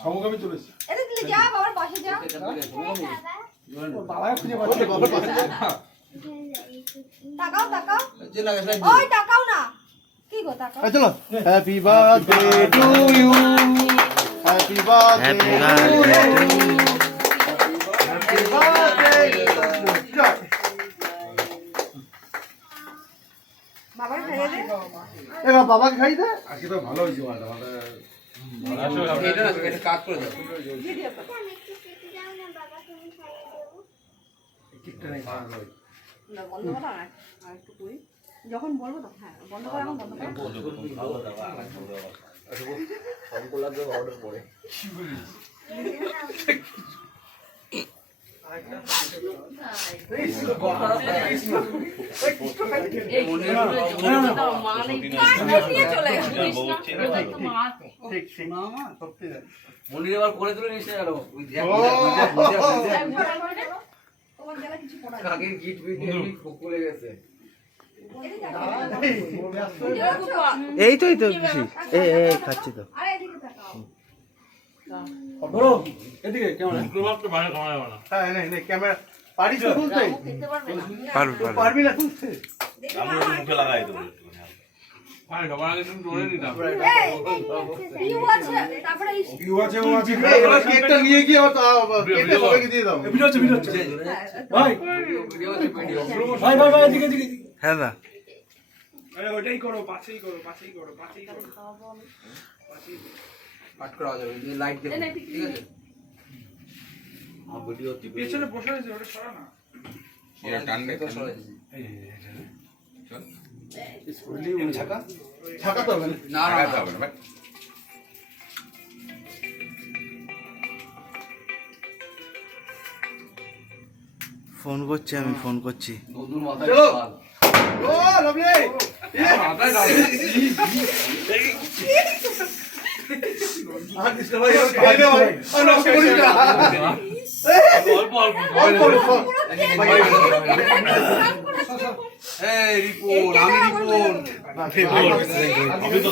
সমগামী চলেছে চলো happy birthday to you happy birthday বাবাকে খাই দে আজকে তো ভালো হয়েছে কাজ করে দাও যখন বলবো তখন হ্যাঁ বন্ধ করে এখন বন্ধ করে মন্দির এবার করে তুলে নিস না কাকের গিট খুলে গেছে এই তো বেশি খাচ্ছি তো এদিকে ক্যামেরা পারিস তো তুলতে পারবি না তুলতে মুখে লাগাই দেবো কেকটা নিয়ে গিয়ে সবাইকে দিয়ে দাও হ্যাঁ না ওটাই করো পাশেই করো পাশেই করো পাশেই করো পাট করা যাবে এই লাইট দেখো ঠিক আছে ভিডিও পেছনে বসে আছে ওটা সরা না এটা টানবে তো সরে ছাকা ছাকা তো হবে না না লাগাতে হবে না ফোন করছি আমি ফোন করছি নতুন মাথায় চলো। ছাল। ও লাভলি মাথায় ডাল। আর দিস ভাই খাই দে ভাই আর নষ্ট করিস না অল্প অল্প অল্প অল্প এই রিপন আমি রিপন আমি তো